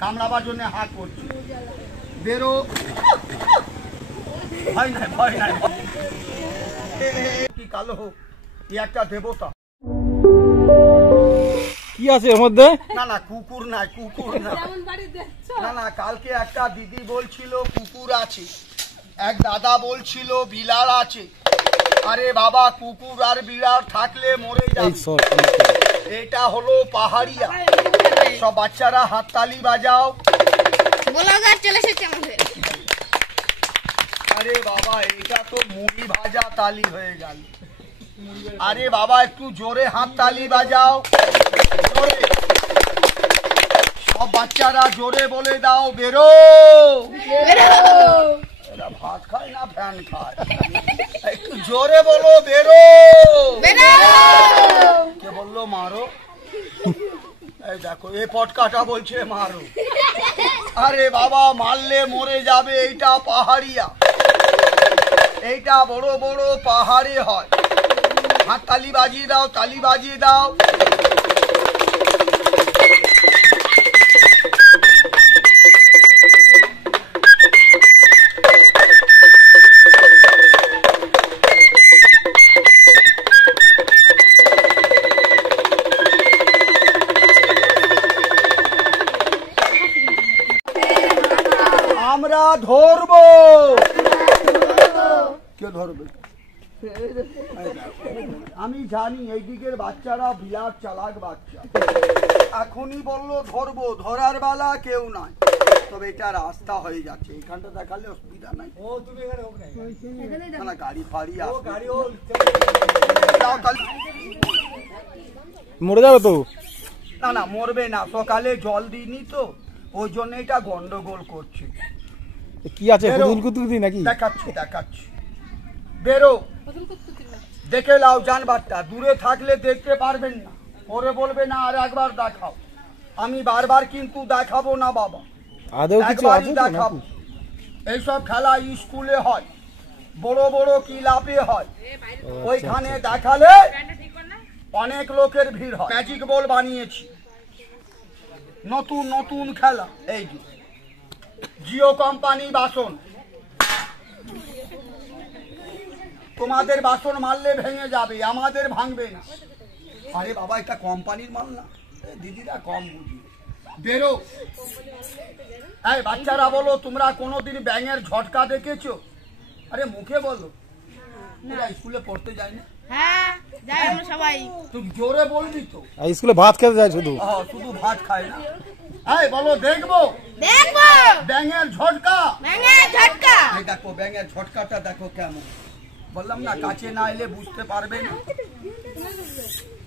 কামড়াবার জন্য হাত করছে। বেরো, ভয় নাই ভয় নাই। কি কালো হোক, কি একটা দেবতা। কি আছে এর মধ্যে? না না কুকুর নাই, কুকুর না। না না কালকে একটা দিদি বলছিল কুকুর আছে, এক দাদা বলছিল বিড়াল আছে। আরে বাবা কুকুর আর বিড়াল থাকলে মরে যাবে। এটা হলো পাহাড়িয়া। সব বাচ্চারা হাততালি বাজাও। আরে বাবা এটা তো মুড়ি ভাজা তালি হয়ে গেল। আরে বাবা একটু জোরে হাততালি বাজাও, জোরে। সব বাচ্চারা জোরে বলে দাও বেরো। এরা ভাত খায় না ফ্যান খায়? একটু জোরে বলো বেরো। কে বললো মারো? এই দেখো এই পটকাটা বলছে মারো। আরে বাবা মারলে মরে যাবে। এইটা পাহাড়িয়া, এইটা বড় বড় পাহাড়ে হয়। হাত তালি বাজিয়ে দাও, তালি বাজিয়ে দাও। আমরা ধরবো। কে ধরবে? আমি জানি এই দিকের বাচ্চারা বিরাট চালাক বাচ্চা। এখনই বললো ধরবো, ধরার বেলা কেউ নাই। তবে এটা রাস্তা হয়ে যাচ্ছে, এখানটা দেখালে অসুবিধা নাই। না গাড়ি ফাড়ি মরে যাবে তো? না না মরবে না, সকালে জল দিইনি তো ওই জন্য এটা গন্ডগোল করছে। কি আছে নাকি? দেখাচ্ছি দেখাচ্ছি। বেরো, দেখে লাও জানবারটা। দূরে থাকলে দেখতে পারবেন না, পরে বলবে না আর একবার দেখাও। আমি বারবার কিন্তু দেখাবো না বাবা, একবারই দেখাবো। এইসব খেলা স্কুলে হয়, বড় বড় ক্লাবে হয়। ওইখানে দেখালে অনেক লোকের ভিড় হয়। ম্যাজিক বল বানিয়েছি, নতুন নতুন খেলা। এই যে জিও কোম্পানি বাসন, তোমাদের বাসন মারলে ভেঙে যাবে, আমাদের ভাঙবে না। আরে বাবা এটা কোম্পানির মাল না, দিদিরা কম বুঝি। বেরো। এই বাচ্চারা বলো তোমরা কোনোদিন ব্যাঙের ঝটকা দেখেছো? আরে মুখে বলো, স্কুলে পড়তে যায় না? হ্যাঁ যাই আমরা সবাই। তুই জোরে বলবি তো। স্কুলে ভাত খেতে যায় শুধু? শুধু ভাত খায় না। এই বলো দেখবো, দেখবো ব্যাঙের ঝটকা। ব্যাঙের ঝটকা। এই দেখো ব্যাঙের ঝটকাটা দেখো কেমন। বললাম না কাছে না এলে বুঝতে পারবে না।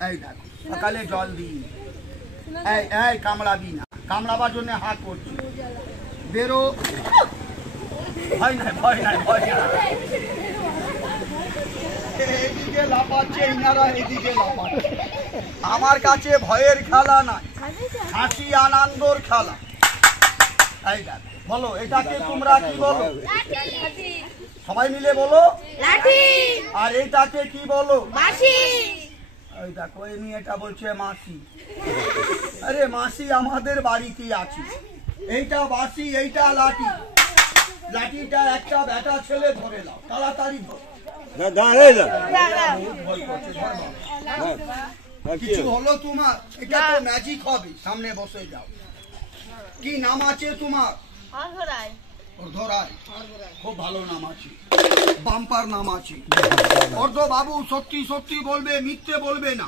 এই দেখো সকালে জল দিই। এই এই কামড়াবি না, কামড়াবার জন্য হাত করছি। বেরো, ভয় নাই ভয় নাই ভয় নাই। এইদিকে লাফাচ্ছে, ইনারা এইদিকে লাফাচ্ছে। আমার কাছে ভয়ের খেলা নাই, হাসি আনন্দর খেলা। এই দেখো বলো এটাকে তোমরা কি বলো? সবাই মিলে বলো লাঠি। আর এইটাকে কি বলো? বাঁশি। এই দেখো এই মেয়েটা বলছে মাসি। আরে মাসি আমাদের বাড়িতে আছে। এইটা বাঁশি, এইটা লাঠি। লাঠিটা একটা বেটা ছেলে ধরে নাও, তাড়াতাড়ি ধর। কিছু হলো তোমার? এটা তো ম্যাজিক হবে। সামনে বসে যাও। কি নাম আছে তোমার? অর্ধরায়। খুব ভালো নাম আছে, বাম্পার নাম আছে। অর্ধ বাবু সত্যি সত্যি বলবে, মিথ্যে বলবে না।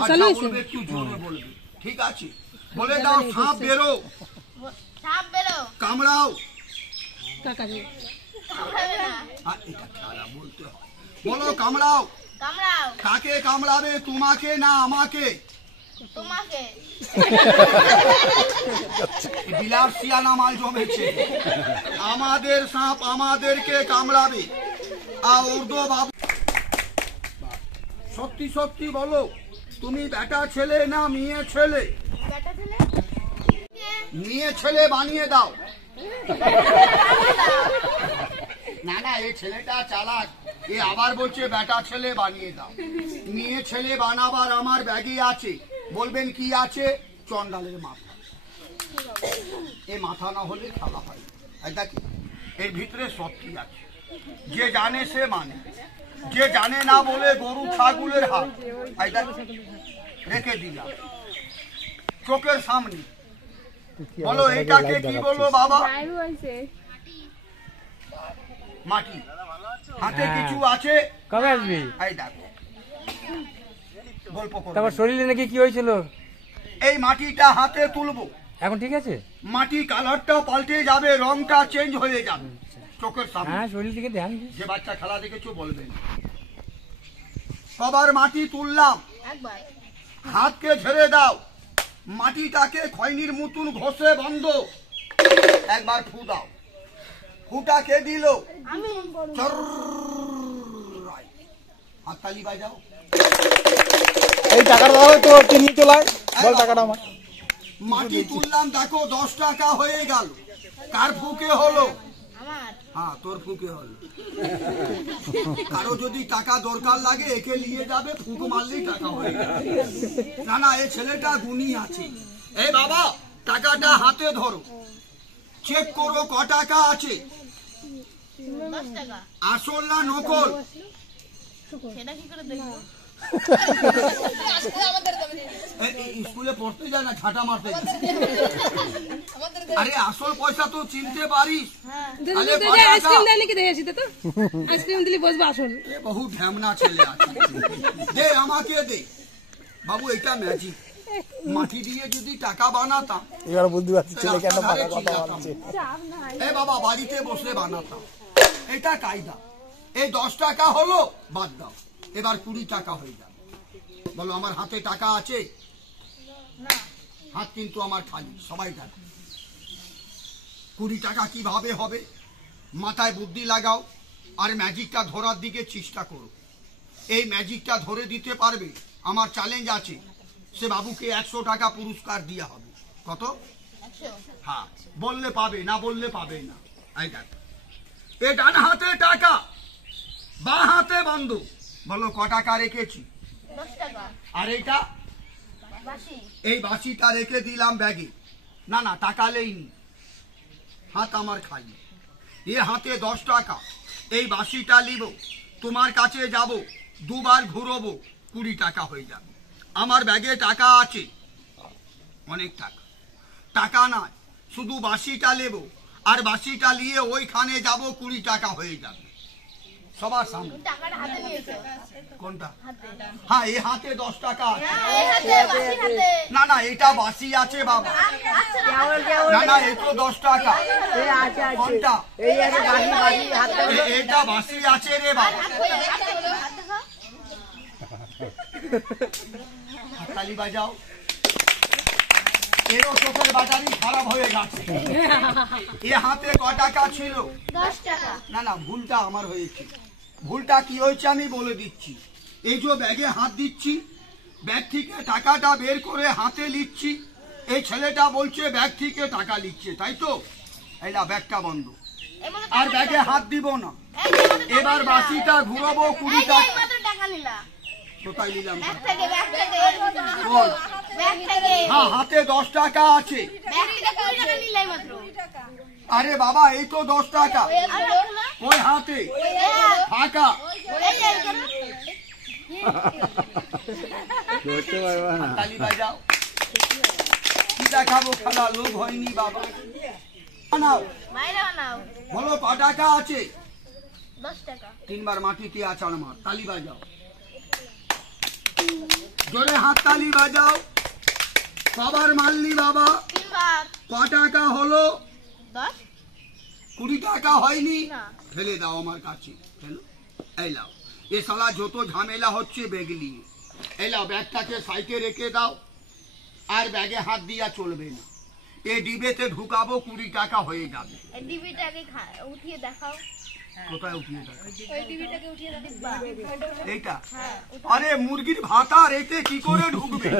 আর যা বলবে একটু জোরে বলবে, ঠিক আছে? বলে দাও সাপ বেরো। সাপ বেরো। কামড়াও। এটা খেলা বলতে হয়। বলো কামড়াও। কামড়াও। কাকে কামড়াবে, তোমাকে না আমাকে? তোমাকে। বিলাস সিয়ানা মাল জমেছে। আমাদের সাপ আমাদেরকে কামড়াবে। আর উর্দু বাবু সত্যি সত্যি বলো, তুমি বেটা ছেলে না মেয়ে ছেলে? বেটা ছেলে। মেয়ে ছেলে বানিয়ে দাও। না না এই ছেলেটা চালাক, এ আবার বলছে বেটা ছেলে বানিয়ে দাও। মেয়ে ছেলে বানাবার আমার ব্যাগে আছে। বলবেন কি আছে? চন্ডালের মাথা। এ মাথা না হলে খেলা হয়। এটা কি এর ভিতরে শক্তি আছে, যে জানে সে মানে, যে জানে না বলে গরু ছাগলের হাত। এটা রেখে দিলাম চোখের সামনে। বলো এটাকে কি বলবো বাবা? মাটি। হাতে কিছু আছে। কবে আসবি? এই দেখো গল্প করো। তারপর শরীরে নাকি কি হয়েছিল? এই মাটিটা হাতে তুলবো, এখন ঠিক আছে? মাটি কালারটা পাল্টে যাবে, রংটা চেঞ্জ হয়ে যাবে চোখের সামনে। হ্যাঁ, শরীর থেকে ধ্যান দিস। যে বাচ্চা খেলা দেখেছো বলবেন। সবার মাটি তুললাম, একবার হাতকে ঝেড়ে দাও, মাটিটাকে খৈনির মতন ঘষে বন্ধ। একবার ফু দাও। ফুটা কে দিল? আমি হাততালি বাজাও। এই টাকাটা দাও তো, নিয়ে চলায় বল টাকাটা আমার। মাটি তুললাম, দেখো 10 টাকা হয়ে গেল। কার ফুকে হলো? আমার হ্যাঁ, তোর ফুকে হলো। কারো যদি টাকা দরকার লাগে একে নিয়ে যাবে, ফুক মারলেই টাকা হয়ে যাবে। না না, এই ছেলেটা গুণী আছে। এই বাবা, টাকাটা হাতে ধরো, চেক করো ক টাকা আছে, 10 টাকা। আসল না নকল। সেটা কি করে দেখবো? স্কুলে পড়তে যায় না, ঝাঁটা মারতে যায়। আরে আসল পয়সা তো চিনতে পারিস। আরে আইসক্রিম দেয় নাকি? দেখেছি তো, আইসক্রিম দিলে বসবো আসল। বহু ঢ্যামনা ছেলে আছে। দে আমাকে দে বাবু, এটা ম্যাজিক। মাটি দিয়ে যদি টাকা বানাতাম, এবার বুদ্ধি পাচ্ছি ছেলে কেন পাকা কথা বলছে। এ বাবা, বাড়িতে বসে বানাতাম। এটা কায়দা। এই 10 টাকা হলো, বাদ দাও, এবার 20 টাকা হয়ে যাবে। বলো আমার হাতে টাকা আছে? না, হাত কিন্তু আমার খালি, সবাই টাকা। 20 টাকা কিভাবে হবে? মাথায় বুদ্ধি লাগাও আর ম্যাজিকটা ধরার দিকে চেষ্টা করো। এই ম্যাজিকটা ধরে দিতে পারবে, আমার চ্যালেঞ্জ আছে, সে বাবুকে 100 টাকা পুরস্কার দেওয়া হবে। কত? 100। হ্যাঁ, বললে পাবে, না বললে পাবে না। এই দেখ, এ ডান হাতে টাকা, বাঁ হাতে বন্ধ। বলো ক টাকা রেখেছি? 10 টাকা। আর এইটা? বাসি। এই বাসিটা রেখে দিলাম ব্যাগে। না না, টাকা লেইনি, হাত আমার খালি। এ হাতে 10 টাকা, এই বাসিটা নিব, তোমার কাছে যাব, দুবার ঘুরবো, 20 টাকা হয়ে যাবে। আমার ব্যাগে টাকা আছে, অনেক টাকা। টাকা নয়, শুধু বাসিটা নেব, আর বাসিটা নিয়ে ওইখানে যাব, 20 টাকা হয়ে যাবে সবার সামনে। তুমি টাকাটা হাতে নিয়েছো? কোনটা? হাতে। হ্যাঁ, এই হাতে 10 টাকা আছে। এই হাতে, বাসির হাতে। না না, এটা বাসি আছে বাবা। আচ্ছা না, না না, এই তো 10 টাকা। কোনটা? এটা বাসি আছে রে বাবা। হাত দেখাও। হাততালি বাজাও। এরও চোখের ব্যাটারি খারাপ হয়ে গেছে। এ হাতে ক টাকা ছিল? 10 টাকা। না না, ভুলটা আমার হয়েছে। ভুলটা কি হয়েছে আমি বলে দিচ্ছি। এই যে ব্যাগে হাত দিচ্ছি, ব্যাগ থেকে টাকাটা বের করে হাতে নিচ্ছি, এই ছেলেটা বলছে ব্যাগ থেকে টাকা নিচ্ছে, তাই তো? এই না, ব্যাগটা বন্ধ, এই মতো আর টাকা ব্যাগে নিলা। হাত দিব না। এই যে মতো টাকা এবার নিলা। বাসিটা ঘুরাবো, 20 এই যে এই টাকা। মতো টাকা নিলা। কোথায় নিলাম? ব্যাগ থেকে, ব্যাগ থেকে। কোন? ব্যাগ থেকে। হ্যাঁ, হাতে 10 টাকা আছে। ব্যাগ থেকে 20 টাকা নিলাই মাত্র। আরে বাবা, এই তো 10 টাকা। আর রাখো না। ওই হাতে ফাঁকা। এই যে এই করো। তালি বাজাও। কি দেখাবো খেলা? লোভ হয়নি বাবা। বানাও, বাইরে বানাও। বলো ক টাকা আছে? 10 টাকা। 3 বার মাটিতে আছাড় মার। তালি বাজাও, জোরে হাত তালি বাজাও। কবার মারলি বাবা? 3 বার। ক টাকা হলো? 10। 20 টাকা হয়নি? না। ফেলে দাও আমার কাছে। ফেলো। এই লাও, এ শালা যত ঝামেলা হচ্ছে ব্যাগ নিয়ে। এই লাও, ব্যাগটাকে সাইডে রেখে দাও, আর ব্যাগে হাত দিয়া চলবে না। এই ডিবেতে ঢুকাবো, 20 টাকা হয়ে যাবে। এই ডিবিটাকে উঠিয়ে দেখাও। কোথায় উঠিয়ে দাও? ওই ডিবিটাকে উঠিয়ে দেখবা। এইটা? হ্যাঁ। আরে মুরগির ভাতা রেখে কি করে ঢুকবে?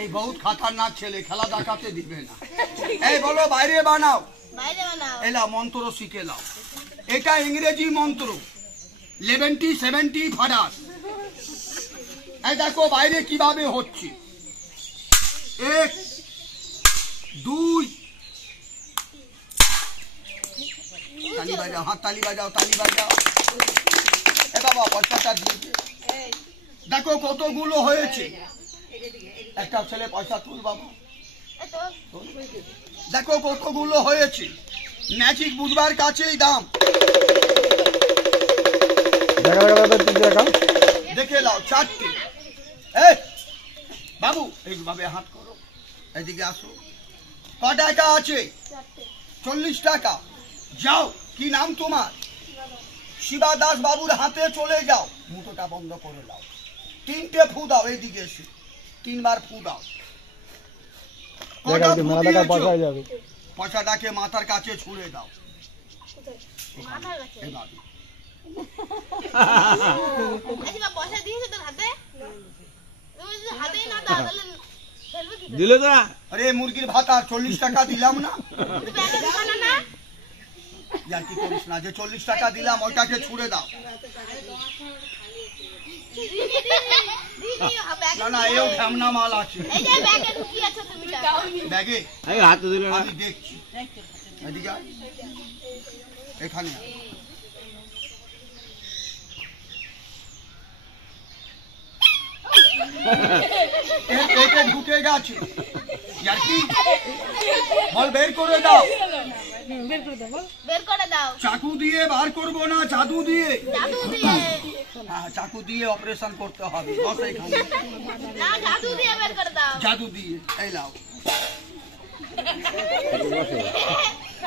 এই বহুত খাতারনাক ছেলে, খেলা দেখাতে দিবে না। এই বলো বাইরে বানাও। বাইরে বানাও। এলা মন্ত্র শিখে লাও। এটা ইংরেজি মন্ত্র, 70 70 ফারাস। এই দেখো বাইরে কিভাবে হচ্ছে। 1 2 ताली बजाओ, हाँ ताली बजाओ, ताली बजाओ। ए बाबा পয়সাটা দিয়ে দে। দেখো কতগুলো হয়েছে। একটা ছেলে পয়সা তুল বাবা। দেখো কতগুলো হয়েছে। ম্যাজিক বুঝবার কাছেই দাম। দেখা দেখে লাও 4টে। এই বাবু এইভাবে হাত করো, এদিকে আসো। ক টাকা আছে? 40 টাকা। যাও, কি নাম তোমার? শিবা দাস বাবুর হাতে চলে যাও, মুখটা বন্ধ করে দাও। 3টে ফু দাও, এইদিকে এসে 3 বার ফু দাও। কটা ফু দিয়েছো? পয়সাটাকে মাথার কাছে ছুঁড়ে দাও। মাথার কাছে এভাবে। আচ্ছা পয়সা দিয়েছে তোর হাতে? তুমি যদি হাতেই না দাও তাহলে ফেলবে কি করে? দিলে তো আরে মুরগির ভাত আর 40 টাকা দিলাম না? তুমি ব্যাগে ঢোকানো না? যা কি করিস না, যে 40 টাকা দিলাম ওইটাকে ছুঁড়ে দাও। না না, এও ঢামনা মাল আছে। এই যে ব্যাগে ঢুকিয়েছো তুমি টাকা। ব্যাগে আমি হাতে দিলে না। আমি দেখছি। এদিকে আয়। এখানে আয়। এতে ঢুকে গেছে। আর কি বল, বের করে দাও। বের করে দাও বল। বের করে দাও। চাকু দিয়ে বার করবো না, জাদু দিয়ে? জাদু দিয়ে। হ্যাঁ, চাকু দিয়ে অপারেশন করতে হবে। বস এখানে। না জাদু দিয়ে বের করে দাও। জাদু দিয়ে। এই লাও।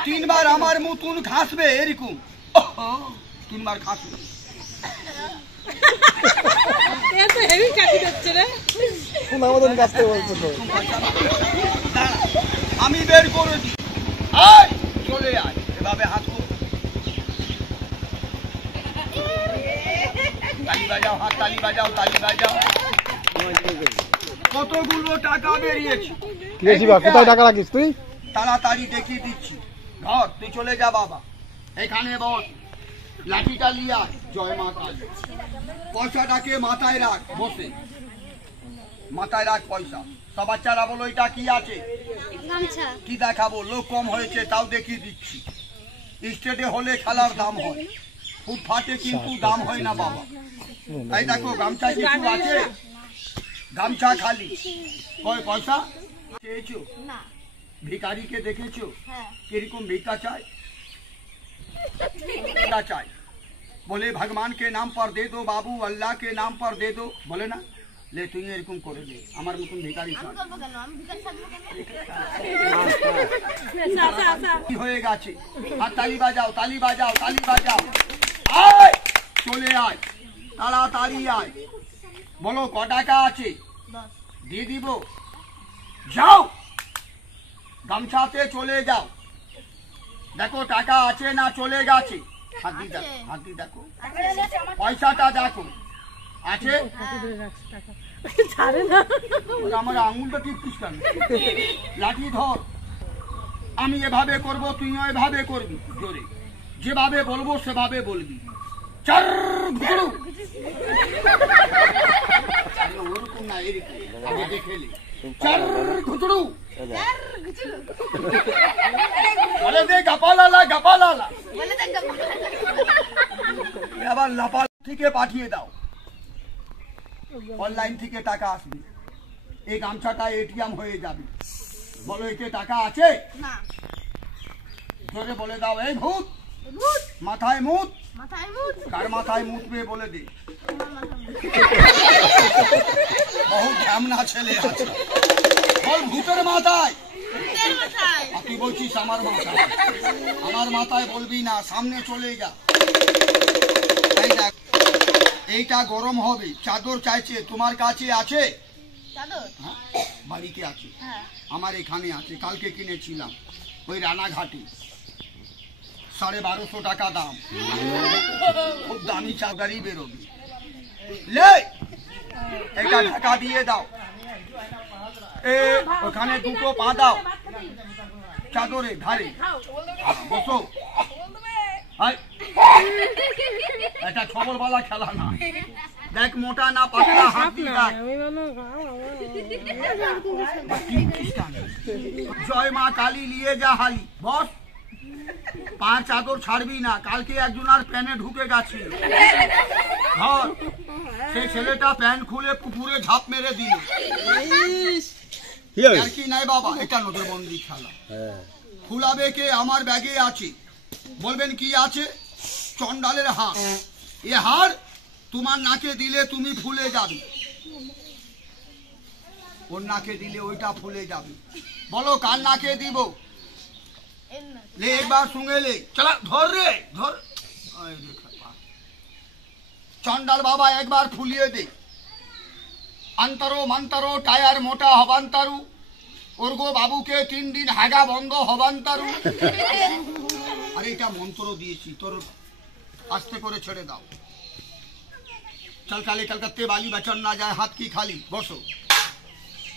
3 বার আমার মতন ঘাসবে এরকম। 3 বার ঘাসবে। এত হেভি কাটি যাচ্ছে রে। আমাদের কাছে বলছো তো। দাঁড়া, আমি বের করে দিই। আয় চলে আয়, এভাবে হাত কর। তালি বাজাও, হাত তালি বাজাও, তালি বাজাও। কতগুলো টাকা বেরিয়েছে। কি শিবা, কোথায় টাকা রাখিস তুই? তাড়াতাড়ি দেখিয়ে দিচ্ছি। ঘর তুই চলে যা বাবা, এখানে বস। লাঠিটা নিয়ে আয়। জয় মা কালী। পয়সাটাকে মাথায় রাখ, বসে মাথায় রাখ পয়সা। সব বাচ্চারা বলো এটা কি আছে? গামছা। কি দেখাবো? লোক কম হয়েছে তাও দেখিয়ে দিচ্ছি। স্টেটে হলে খেলার দাম হয়, ফুটপাতে কিন্তু দাম হয় না বাবা। এই দেখো গামছা কিছু আছে? গামছা খালি। কয় পয়সা চেয়েছো? না। ভিখারিকে দেখেছো হ্যাঁ। কিরকম ভিক্ষা চায়? क्या चाहे? बोले भगवान के नाम पर दे दो बाबू, अल्लाह के नाम पर दे दो। बोले ना, ले तुम एरकम करे ले, আমার মতন ভিখারি আমি চাই। করবো কেন? আমি ভিখারি থাকবো কেন? আসা আসা। কি হয়ে গেছে? আর তালি বাজাও, তালি বাজাও, তালি বাজাও। আয় চলে আয়, তাড়াতাড়ি আয়। বলো ক টাকা আছে? 10। দিয়ে দিব। যাও, গামছাতে চলে যাও। দেখো টাকা আছে না চলে গেছে? হাত দিয়ে দেখো, হাত দিয়ে দেখো। পয়সাটা দেখো আছে? ছাড়ে না। আমার আঙুলটা টিপছিস কেন? লাঠি ধর। আমি এভাবে করব, তুইও এভাবে করবি। জোরে যেভাবে বলবো সেভাবে বলবি। চার ঘুরু। ওরকম না, এরকম আগে দেখে নে। চার ঘুরু। বলে দে গাপালালা, গাপালালা। বলে দেখ আবার লাপাল থেকে পাঠিয়ে দাও। অনলাইন থেকে টাকা আসবে। এই গামছাটা এটিএম হয়ে যাবে। বলো এতে টাকা আছে? না। জোরে বলে দাও। এই ভূত ভূত। মাথায় মুত। মাথায় মুত। কার মাথায় মুতবে বলে দে। আমার মাথায় মুত। বহু ঝামনা ছেলে আছে। বল ভূতের মাথায়। ভূতের মাথায়। আর তুই বলছিস আমার মাথায়। আমার মাথায় বলবি না, সামনে চলে যা। এই দেখ, এইটা গরম হবে। চাদর চাইছে, তোমার কাছে আছে? চাদর? হ্যাঁ, বাড়িতে আছে। হ্যাঁ। আমার এখানে আছে, কালকে কিনেছিলাম ওই রানাঘাটে। 1250 টাকা দাম। খুব দামি চাদরই বেরোবে। লে এটা টাকা দিয়ে দাও। ওখানে দুটো পা দাও চাদরে ধারে। বসো। এটা ছবলওয়ালা খেলা না, দেখ মোটা না পাতলা হাত দিয়ে দেখ। জয় মা কালী নিয়ে যা হালি বস, পা চাদর ছাড়বি না, কালকে একজন আর প্যানে ঢুকে গেছে ধর, সেই ছেলেটা প্যান খুলে পুকুরে ঝাঁপ মেরে দিল। আর কি নাই বাবা, এটা নজরবন্দি খেলা। ফুলাবে কে? আমার ব্যাগে আছে। বলবেন কি আছে? চন্ডালের হাড়। এ হাড় তোমার নাকে দিলে তুমি ফুলে যাবে, ওর নাকে দিলে ওইটা ফুলে যাবে। বলো কার নাকে দিব? ले एक बार सुंगे ले चला धर रे धर चंडाल बाबा एक बार फुलिए दे अंतरो मंतरो टायर मोटा हबांतारू उर्गो बाबू के 3 दिन हागा बंद हबांतारू अरे এটা মন্ত্র দিয়েছি তোর আস্তে করে ছেড়ে দাও চল কালে কলকাতা বালি বচন না যায় হাত কি খালি বসো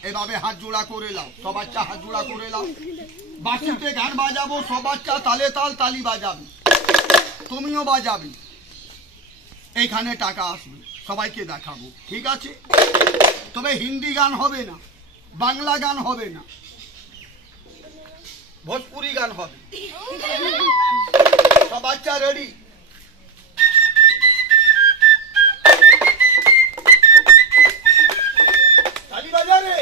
এভাবে হাত জোড়া করে লাও সব বাচ্চা হাত জোড়া করে লাও বাঁশিতে গান বাজাবো সব বাচ্চা তালে তাল তালি বাজাবে তুমিও বাজাবে এইখানে টাকা আসবে সবাইকে দেখাবো ঠিক আছে তবে হিন্দি গান হবে না বাংলা গান হবে না ভোজপুরি গান হবে সব বাচ্চা রেডি তালি বাজা রে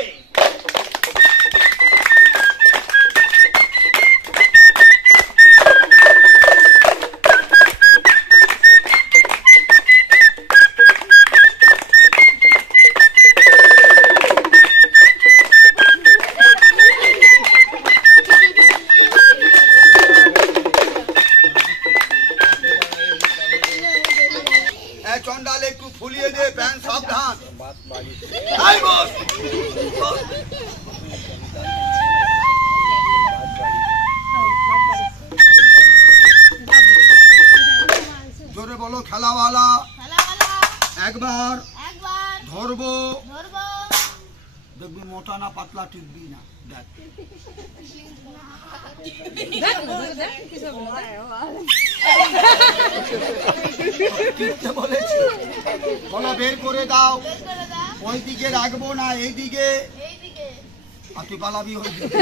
चंडाल एक फुलिए दे पैन सावधान जोरे बोलो खेला वाला एक बार धरबो देखबी मोटा ना पतला टिकबी ना বলো বের করে দাও ওই দিকে রাখবো না এই দিকে আর তুই পালাবি ওই দিকে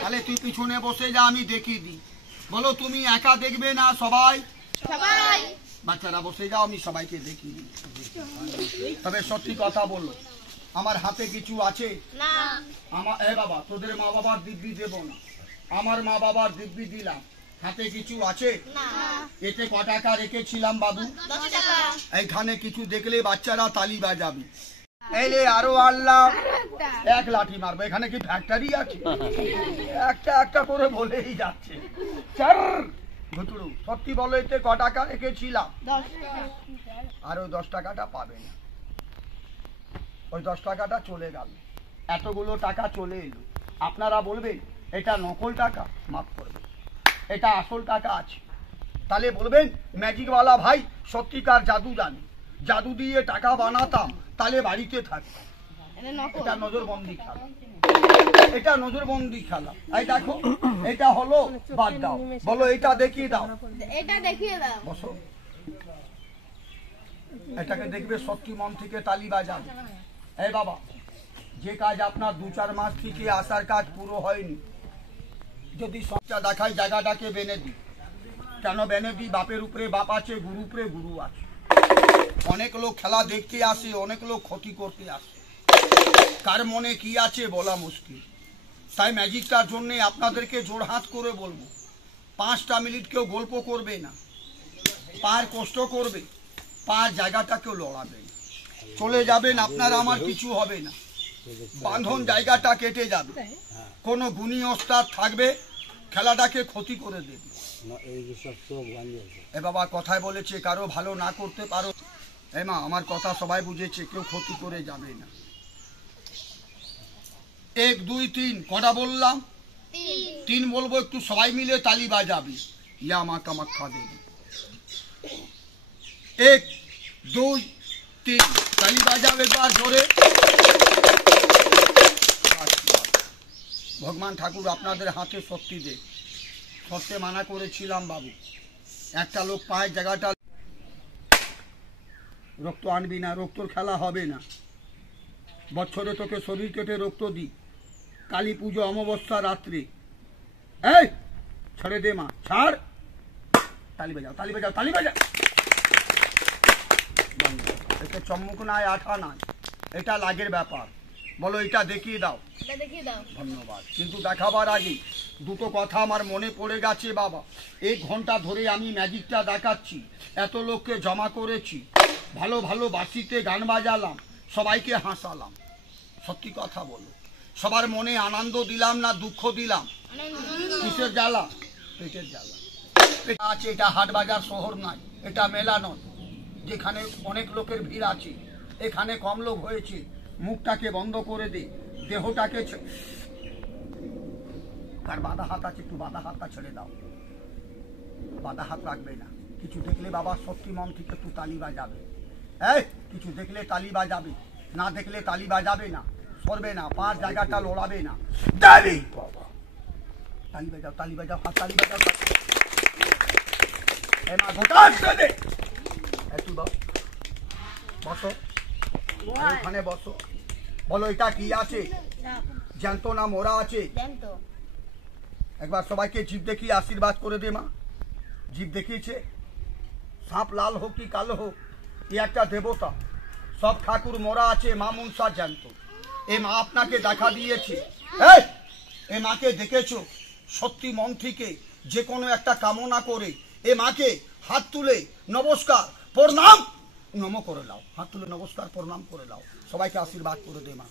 তাহলে তুই পিছনে বসে যা আমি দেখিয়ে দিই বলো তুমি একা দেখবে না সবাই সবাই বাচ্চারা বসে যাও আমি সবাইকে দেখিয়ে দিই তবে সত্যি কথা বলো আমার হাতে কিছু আছে না আমার এ বাবা তোদের মা বাবার দিব্যি দেব না আমার মা বাবার দিব্যি দিলাম হাতে কিছু আছে না এতে ক টাকা রেখেছিলাম বাবু 10 টাকা এইখানে কিছু দেখলে বাচ্চারা তালি বাজাবে এইলে আরো আনলাম এক লাঠি মারবো এখানে কি ফ্যাক্টরি আছে একটা একটা করে বলেই যাচ্ছে চার ভুতুড়ু সত্যি বলো এতে ক টাকা রেখেছিলাম 10 টাকা আর ওই 10 টাকাটা পাবে না ওই 10 টাকাটা চলে গেল এতগুলো টাকা চলে এলো আপনারা বলবেন এটা নকল টাকা মাফ করবেন এটা আসল টাকা আছে তাহলে বলবেন ম্যাজিকওয়ালা ভাই সত্যিকার জাদু জানে জাদু দিয়ে টাকা বানাতাম তাহলে বাড়িতে থাকতাম এটা নকল এটা নজরবন্দি খেলা এটা নজরবন্দি খেলা এই দেখো এটা হলো বাদ দাও বলো এটা দেখিয়ে দাও এটা দেখিয়ে দাও বসো এটাকে দেখবে সত্যি মন থেকে তালি বাজাবে এই বাবা যে কাজ আপনার 2-4 মাস থেকে আসার কাজ পুরো হয়নি যদি সবটা দেখাই জায়গাটাকে বেনে দিই কেন বেনে দিই বাপের উপরে বাপ আছে গুরু উপরে গুরু আছে অনেক লোক খেলা দেখতে আসে অনেক লোক ক্ষতি করতে আসে কার মনে কি আছে বলা মুশকিল তাই ম্যাজিকটার জন্য আপনাদেরকে জোড়হাত করে বলবো 5টা মিনিট কেউ গল্প করবে না পার কষ্ট করবে পার জায়গাটাকেও লড়াবে চলে যাবেন আপনারা আমার কিছু হবে না বাঁধন জায়গাটা কেটে যাবে কোনো গুণী ওস্তাদ থাকবে খেলাটাকে ক্ষতি করে দেবে এ বাবা কথায় বলেছে কারো ভালো না করতে পারো এ মা আমার কথা সবাই বুঝেছে কেউ ক্ষতি করে যাবে না 1 2 3 কটা বললাম 3 বলবো একটু সবাই মিলে তালি বাজাবি ইয়া মা কামাখ্যা দেবী 1 2 3 তালি বাজাবে একবার জোরে ভগবান ঠাকুর আপনাদের হাতে শক্তি দে সত্যি মানা করেছিলাম বাবু একটা লোক পায়ের জায়গাটা রক্ত আনবি না, রক্তর খেলা হবে না। বছরে তোকে শরীর কেটে রক্ত দিই, কালী পুজো অমাবস্যা রাত্রে। এই ছেড়ে দে মা, ছাড়। তালি বাজাও, তালি বাজাও, তালি বাজাও। এটা চম্মুক নাই, আঠা নাই, এটা লাগের ব্যাপার। বলো এটা দেখিয়ে দাও। এটা দেখিয়ে দাও। ধন্যবাদ। কিন্তু দেখাবার আগে দুটো কথা আমার মনে পড়ে গেছে বাবা। 1 ঘন্টা ধরে আমি ম্যাজিকটা দেখাচ্ছি, এত লোককে জমা করেছি, ভালো ভালো বাঁশিতে গান বাজালাম, সবাইকে হাসালাম। সত্যি কথা বলো, সবার মনে আনন্দ দিলাম না দুঃখ দিলাম? কিসের জ্বালা? পেটের জ্বালা। এটা আছে, এটা হাট বাজার শহর নয়, এটা মেলা নয় যেখানে অনেক লোকের ভিড় আছে। এখানে কম লোক হয়েছে, মুখটাকে বন্ধ করে দে, দেহটাকে আর বাঁধা হাত আছে, একটু বাঁধা হাতটা ছেড়ে দাও। বাঁধা হাত রাখবে না। কিছু দেখলে বাবা সত্যি মন থেকে একটু তালি বাজাবে। এই কিছু দেখলে তালি বাজাবে, না দেখলে তালি বাজাবে না, সরবে না, 5 জায়গাটা লড়াবে না। তালি বাবা, তালি বাজাও, তালি বাজাও, হাত তালি বাজাও। এই মা গোটা দে, একটু দাও, বসো ওখানে বসো। বলো এটা কি আছে? জ্যান্ত না মোরা আছে? জ্যান্ত। একবার সবাইকে জীব দেখিয়ে আশীর্বাদ করে দে মা। জীব দেখিয়েছে, সাপ লাল হোক কি কালো হোক, এ একটা দেবতা। সব ঠাকুর মোরা আছে, মা মনসা জ্যান্ত। এ মা আপনাকে দেখা দিয়েছে। এ মাকে দেখেছো সত্যি মন থেকে যে কোনো একটা কামনা করে এ মাকে হাত তুলে নমস্কার প্রণাম নম করে নাও। হাত তুলে নমস্কার প্রণাম করে নাও। সবাইকে আশীর্বাদ করে দে মা,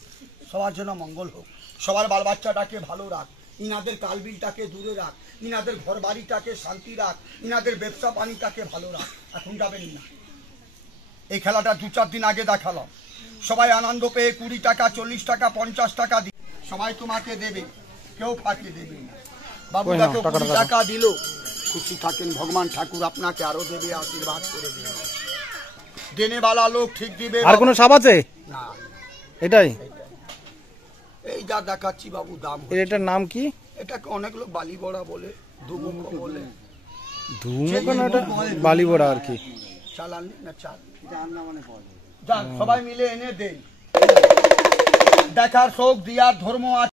সবার জন্য মঙ্গল হোক, সবার বাল বাচ্চাটাকে ভালো রাখ, ইনাদের কালবিলটাকে দূরে রাখ, ইনাদের ঘর বাড়িটাকে শান্তি রাখ, ইনাদের ব্যবসা পানিটাকে ভালো রাখ। এখন যাবেন না, এই খেলাটা 2-4 দিন আগে দেখালাম, সবাই আনন্দ পেয়ে 20 টাকা 40 টাকা 50 টাকা দিয়ে সবাই তোমাকে দেবে, কেউ ফাঁকি দেবে না। বাবু দেখো 20 টাকা দিল, খুশি থাকেন, ভগবান ঠাকুর আপনাকে আরো দেবে, আশীর্বাদ করে দেবে। দেনেওয়ালা লোক ঠিক দিবে। আর কোনো সাপ আছে? না, এটাই এই যা দেখাচ্ছি বাবু দাম। এটার নাম কি? এটাকে অনেক লোক বালি বড়া বলে, ধুমুক বলে। ধুমুক না, এটা বালি বড়া আর কি। চালান না চাল, যাক সবাই মিলে এনে দেন। দেখার শোক দিয়ার ধর্ম আছে।